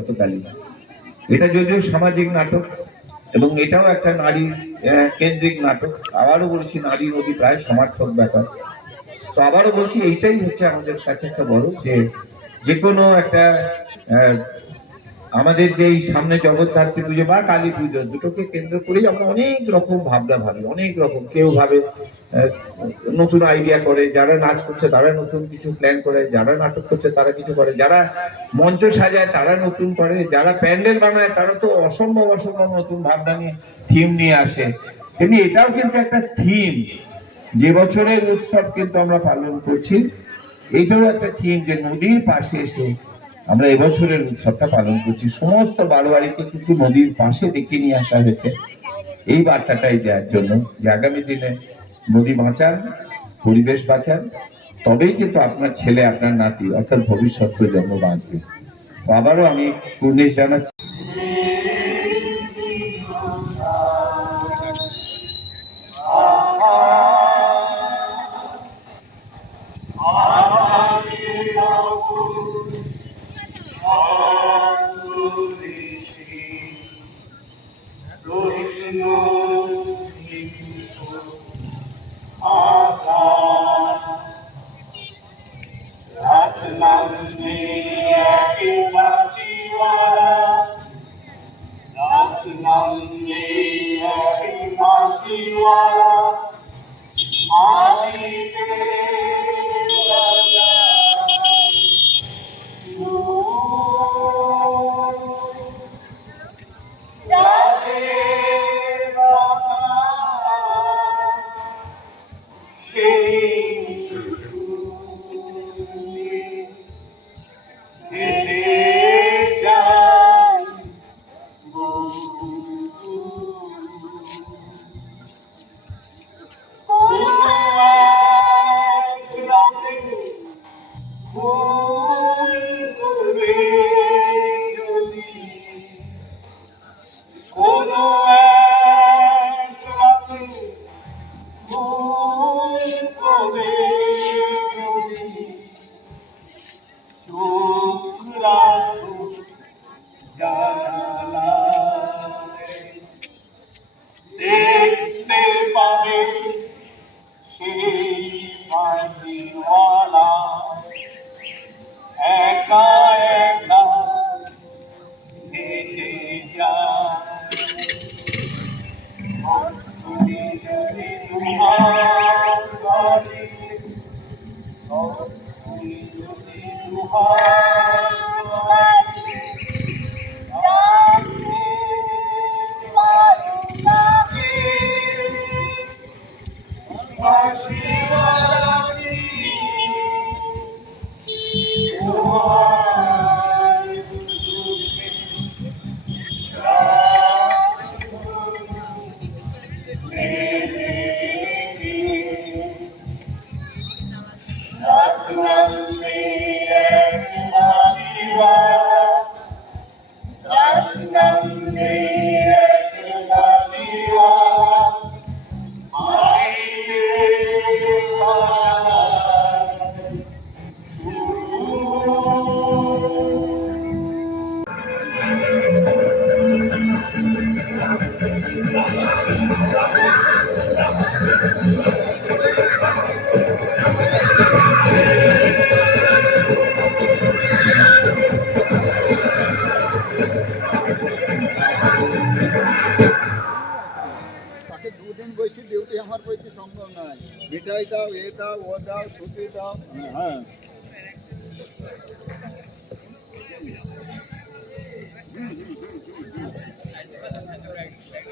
গতকালই এটা যদিও সামাজিক নাটক, এবং এটাও একটা নারী কেন্দ্রিক নাটক। আবারও বলছি নারীর অধিক প্রায় সমার্থক ব্যাপার। তো আবারও বলছি, এইটাই হচ্ছে আমাদের কাছে একটা বড় যে যে কোনো একটা আমাদের যে এই সামনে জগদ্ধাত্রী পুজো বা কালী পুজো, দুটোকে কেন্দ্র করেই আমরা অনেক রকম ভাবনা ভাবি, অনেক রকম। কেউ ভাবে নতুন আইডিয়া করে, যারা নাচ করছে তারা নতুন কিছু প্ল্যান করে, যারা নাটক করছে তারা কিছু করে, যারা মঞ্চ সাজায় তারা নতুন করে, যারা প্যান্ডেল বানায় তারা তো অসম্ভব অসম্ভব নতুন ভাবনা নিয়ে থিম নিয়ে আসে। তেমনি এটাও কিন্তু একটা থিম যে বছরের উৎসব কিন্তু আমরা পালন করছি এইটাও একটা থিম যে নদীর পাশে এসে আমরা এবছরের উৎসবটা পালন করছি। সমস্ত বারোয়ারিকে কিন্তু নদীর পাশে ডেকে নিয়ে আসা হয়েছে। এই বার্তাটাই দেওয়ার জন্য যে আগামী দিনে নদী বাঁচান পরিবেশ বাঁচান তবেই কিন্তু আপনার ছেলে, আপনার নাতি অর্থাৎ ভবিষ্যৎ প্রজন্ম বাঁচবে। আবারও আমি পূর্ণেশ জানাচ্ছি। কোনো এক দেখতে পাবে সেই মাঝিওয়ালা একা একা। হেঁটে যায় বসে ডিউটি আমার পক্ষে সম্ভব নয় মিঠাই দাও, এ দাও, ও দাও, সুতি দাও হ্যাঁ নিরাপত্তা। ব্যাপার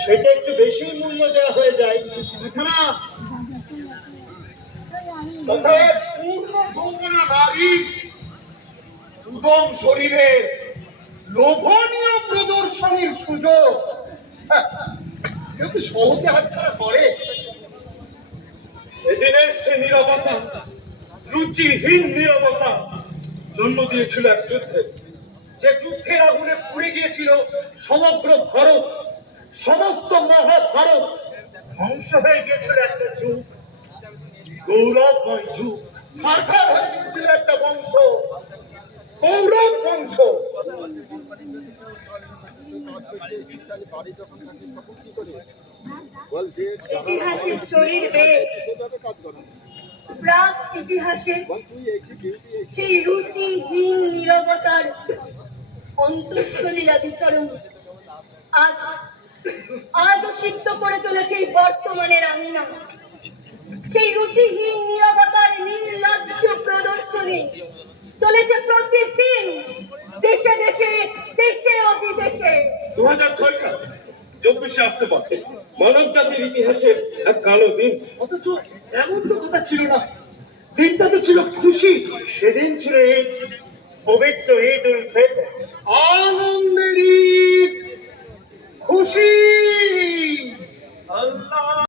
সেটা একটু বেশি মূল্য দেওয়া হয়ে যায়। তাছাড়া তাছাড়া পূর্ণ যৌবনা নারী উদম শরীরে লোভনীয় প্রদর্শনী সুযোগ। হ্যাঁ, করে? এদিনের সে নিরবতা রুচিহীন নিরবতা জন্ম দিয়েছিল এক যুদ্ধে। যে যুদ্ধের আগুনে পুড়ে গিয়েছিল সমগ্র ভারত সমস্ত মহাভারত ধ্বংস হয়ে গিয়েছিল একটা যুগ। গৌরবময় যুগ। সরকার হয়ে গিয়েছিল একটা বংশ। গৌরব বংশ। সেই রুচিহীন আজ আজও সিদ্ধ করে চলেছে এই বর্তমানের আঙিনা সেই রুচিহীন নীরবতার নির্লজ্জ প্রদর্শনী। চলেছে প্রতিদিন দেশে দেশে দেশে ও বিদেশে। দু হাজার ছয় সাল, চব্বিশে অক্টোবর মানব জাতির ইতিহাসের এক কালো দিন। অথচ এমন তো কথা ছিল না। দিনটা তো ছিল খুশি। সেদিন ছিল এই পবিত্র ঈদ উল ফিতর। আনন্দে খুশি আল্লাহ